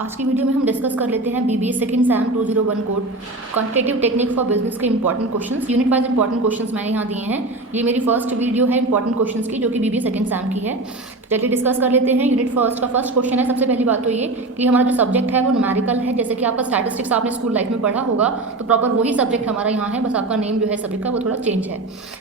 आज की वीडियो में हम डिस्कस कर लेते हैं BBA second sem 201 code quantitative technique for business के important questions. Unit wise important questions मैंने यहाँ दिए हैं। ये मेरी फर्स्ट वीडियो है इंपॉर्टेंट क्वेश्चंस की, जो कि बीबीए सेकंड सैम की है। चलिए डिस्कस कर लेते हैं। यूनिट फर्स्ट का फर्स्ट क्वेश्चन है। सबसे पहली बात तो ये कि हमारा जो सब्जेक्ट है वो न्यूमेरिकल है। जैसे कि आपका स्टैटिस्टिक्स आपने स्कूल लाइफ में पढ़ा होगा, तो प्रॉपर वही सब्जेक्ट हमारा यहाँ है, बस आपका नेम जो है सब्जेक्ट का वो थोड़ा चेंज है।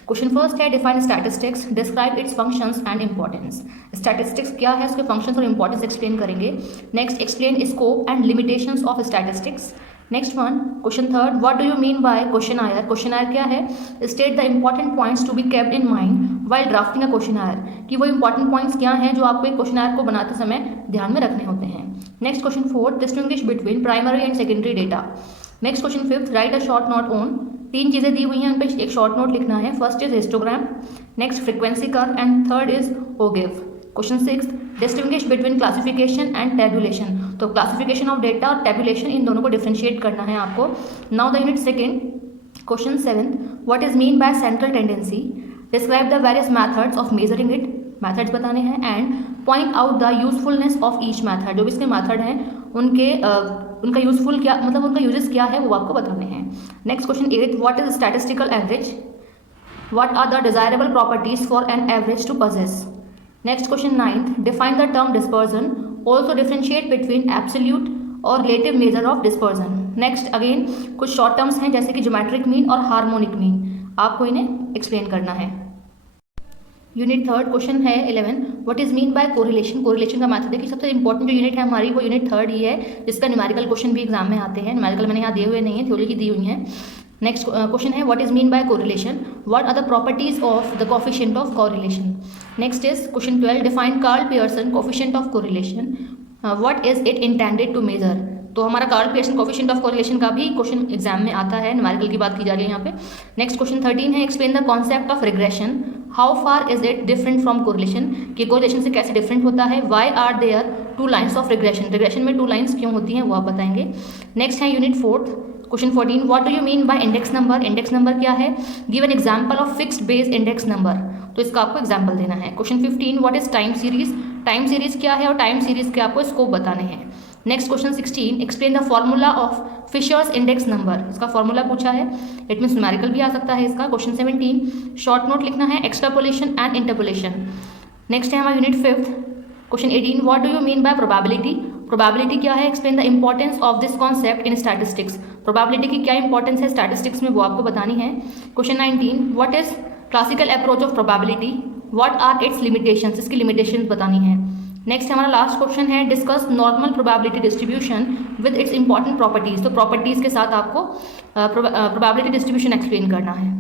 क्वेश्चन फर्स्ट है, define statistics, describe its functions and importance. Statistics क्या है, उसके फंक्शंस और इंपॉर्टेंस एक्सप्लेन करेंगे। Next, explain scope and limitations of statistics. Next one, question third, what do you mean by questionnaire. Questionnaire क्या है, state the important points to be kept in mind while drafting a questionnaire, कि वो important points क्या हैं जो आपको एक questionnaire को बनाते समय ध्यान में रखने होते हैं। Next question fourth, distinguish between primary and secondary data. Next question fifth, right a short note on. तीन चीज़ें दी हुई हैं, उन पर एक शॉर्ट नोट लिखना है। First is histogram, next frequency curve and third is ogive. Question six, distinguish between classification and tabulation. तो क्लासिफिकेशन ऑफ डेटा और टेबुलेशन, इन दोनों को डिफरेंशिएट करना है आपको। Now the unit second. Question seventh, what is mean by central tendency, describe the various methods of measuring it, methods बताने हैं, and point out the usefulness of each method. जो भी इसके मेथड हैं उनका यूजफुल क्या, मतलब उनका यूजेस क्या है वो आपको बताने हैं। Next question eight, what is statistical average, what are the desirable properties for an average to possess. Next question ninth, define the term dispersion, also differentiate between absolute और relative measure of dispersion. Next again कुछ short terms हैं जैसे कि geometric mean और harmonic mean, आपको इन्हें explain करना है। यूनिट थर्ड क्वेश्चन है 11, what is mean by correlation. Correlation का मैथड है कि सबसे इंपॉर्टेंट जो यूनिट है हमारी वो यूनिट थर्ड ही है, जिसका न्यूमेरिकल क्वेश्चन भी एग्जाम में आते हैं। न्यूमेरिकल मैंने यहाँ दिए हुए नहीं है, थ्योरी की दी हुई हैं। नेक्स्ट क्वेश्चन है, what is mean by correlation, what are the properties of the coefficient of correlation. Next is question 12, define Karl Pearson coefficient of correlation, what is it intended to measure. तो हमारा Karl Pearson coefficient of correlation का भी question exam में आता है, numerical की बात की जा रही है यहाँ पे। नेक्स्ट क्वेश्चन 13 है, explain the concept of regression, how far is it different from correlation, कि कोरिलेशन से कैसे डिफरेंट होता है। Why are there two lines of regression, regression में टू लाइन्स क्यों होती हैं वो आप बताएंगे। नेक्स्ट है unit fourth question 14, what do you mean by index number. Index number क्या है, give an example of fixed base index number, तो इसका आपको एग्जांपल देना है। Question 15, what is time series, time series क्या है और टाइम सीरीज के आपको स्कोप बताने हैं। Next question 16, explain the formula of Fisher's index number, इसका फॉर्मूला पूछा है, इट मीन्स न्यूमेरिकल भी आ सकता है इसका। क्वेश्चन 17, शॉर्ट नोट लिखना है, एक्सट्रापोलेशन एंड इंटरपोलेशन। नेक्स्ट है हमारा unit fifth question 18, what do you mean bye probability. Probability क्या है, explain the importance of this concept in statistics. Probability की क्या इंपॉर्टेंस है स्टैटिस्टिक्स में वो आपको बतानी है। Question 19, what is classical approach of probability, what are its limitations, इसकी लिमिटेशंस बतानी है। नेक्स्ट हमारा लास्ट क्वेश्चन है, discuss normal probability distribution with its important properties. तो प्रॉपर्टीज के साथ आपको प्रोबेबिलिटी डिस्ट्रीब्यूशन एक्सप्लेन करना है।